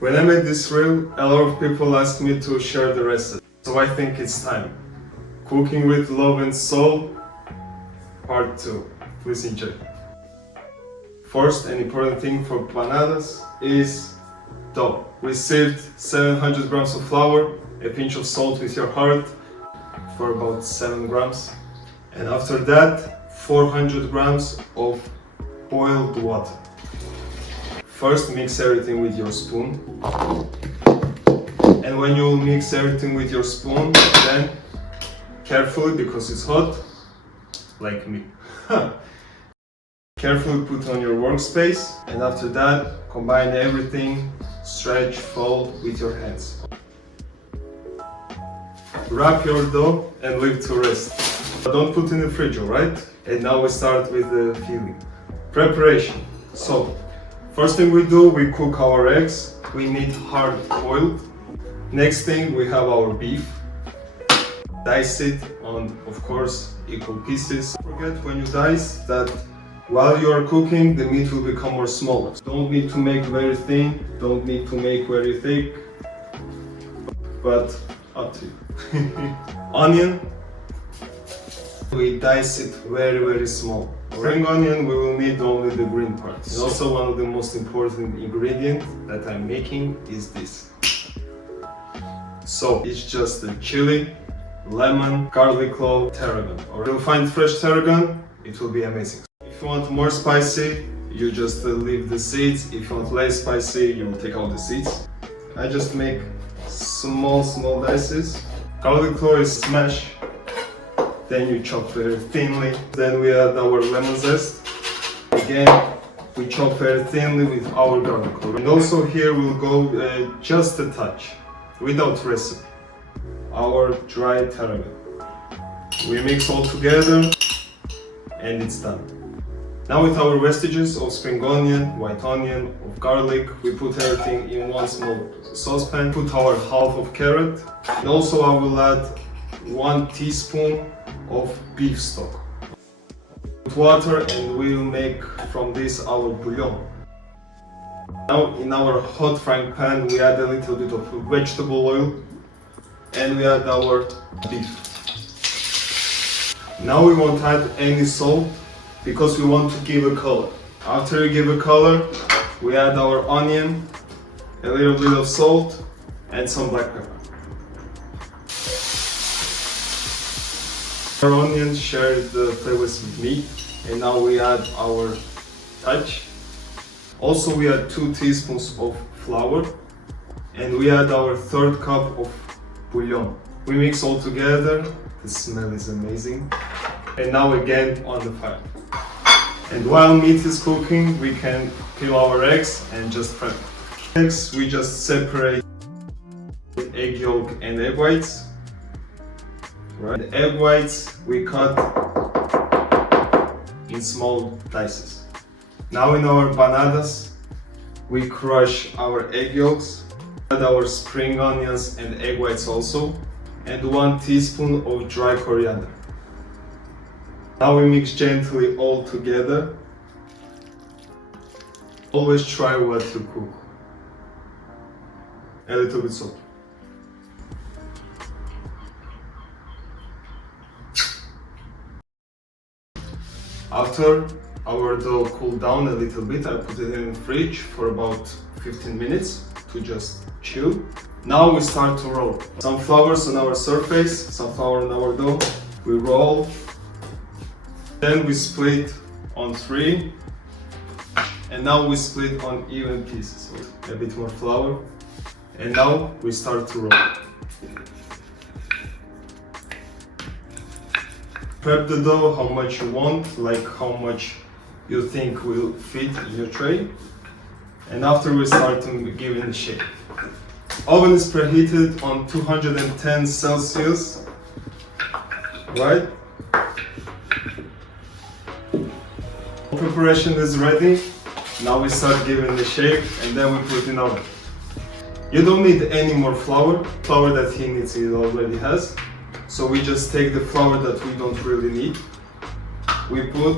When I made this reel, a lot of people asked me to share the recipe. So I think it's time. Cooking with love and soul, part 2. Please enjoy. First, an important thing for empanadas is dough. We sieved 700 grams of flour, a pinch of salt with your heart for about 7 grams. And after that, 400 grams of boiled water. First, mix everything with your spoon. And when you mix everything with your spoon, then carefully, because it's hot, like me, carefully put on your workspace. And after that, combine everything, stretch, fold with your hands. Wrap your dough and leave to rest. Don't put in the fridge, alright? And now we start with the filling. Preparation. So, first thing we do, we cook our eggs. We need hard boiled. Next thing, we have our beef. Dice it on, of course, equal pieces. Don't forget when you dice that while you are cooking, the meat will become more smaller. Don't need to make very thin, don't need to make very thick, but up to you. Onion, we dice it very small. Spring onion, we will need only the green part. And also one of the most important ingredients that I'm making is this. So it's just the chili, lemon, garlic clove, tarragon. Or you'll find fresh tarragon, it will be amazing. If you want more spicy, you just leave the seeds. If you want less spicy, you take out the seeds. I just make small dices. Garlic clove is smash. Then you chop very thinly. Then we add our lemon zest. Again, we chop very thinly with our garlic clove. And also here we'll go just a touch, without recipe, our dry tarragon. We mix all together and it's done. Now with our vestiges of spring onion, white onion, of garlic, we put everything in one small saucepan. Put our half of carrot. And also I will add 1 teaspoon of beef stock. Put water and we will make from this our bouillon. Now in our hot frying pan we add a little bit of vegetable oil and we add our beef. Now we won't add any salt because we want to give a color. After we give a color, we add our onion, a little bit of salt and some black pepper. Our onions share the flavors with meat, and now we add our touch. Also we add 2 teaspoons of flour and we add our 1/3 cup of bouillon. We mix all together, the smell is amazing. And now again on the fire. And while meat is cooking, we can peel our eggs and just prep. Eggs, we just separate egg yolk and egg whites. Right. The egg whites we cut in small dices. Now in our empanadas, we crush our egg yolks, add our spring onions and egg whites also, and 1 teaspoon of dry coriander. Now we mix gently all together. Always try what you cook. A little bit salt. After our dough cooled down a little bit, I put it in the fridge for about 15 minutes to just chill. Now we start to roll. Some flours on our surface, some flour on our dough. We roll. Then we split on 3. And now we split on even pieces. So a bit more flour. And now we start to roll. Prep the dough how much you want, like how much you think will fit in your tray. And after we start to give it a shape. Oven is preheated on 210 Celsius, right? Preparation is ready. Now we start giving the shape and then we put in oven. You don't need any more flour. Flour that he needs, he already has. So we just take the flour that we don't really need. We put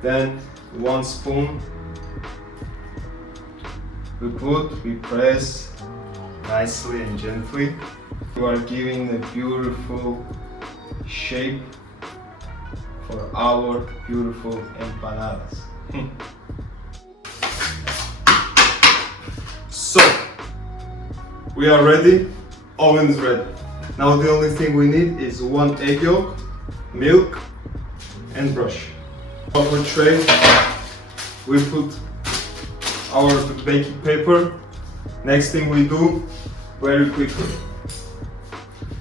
then 1 spoon we press nicely and gently. You are giving a beautiful shape for our beautiful empanadas. So, we are ready, oven is ready. Now the only thing we need is 1 egg yolk, milk and brush. Over tray, we put our baking paper. Next thing we do, very quickly.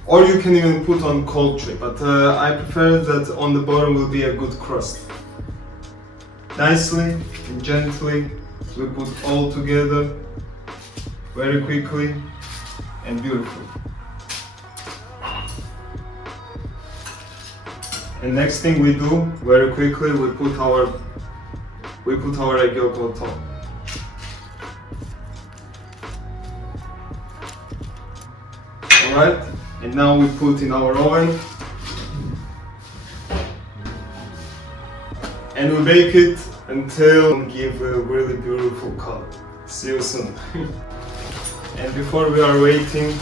Or you can even put on cold tray, but I prefer that on the bottom will be a good crust. Nicely and gently, we put all together, very quickly and beautiful. And next thing we do, very quickly, we put our egg yolk on top. Alright, and now we put in our oven and we bake it until it gives a really beautiful color. See you soon. And before we are waiting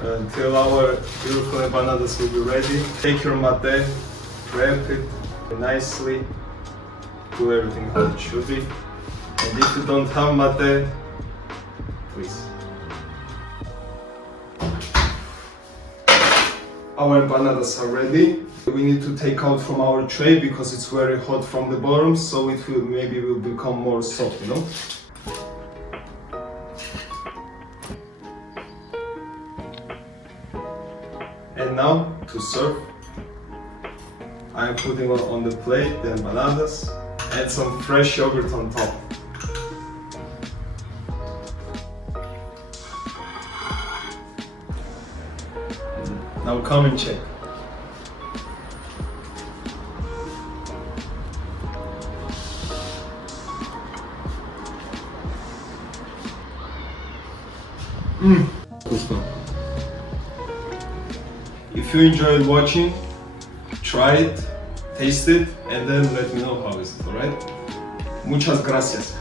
until our beautiful empanadas will be ready, take your mate, wrap it nicely, do everything how it should be. And if you don't have mate, please. Our empanadas are ready. We need to take out from our tray because it's very hot from the bottom, so it will maybe will become more soft, you know. And now to serve, I am putting on the plate the empanadas and some fresh yogurt on top. Now come and check. If you enjoyed watching, try it, taste it, and then let me know how is it, alright? Muchas gracias.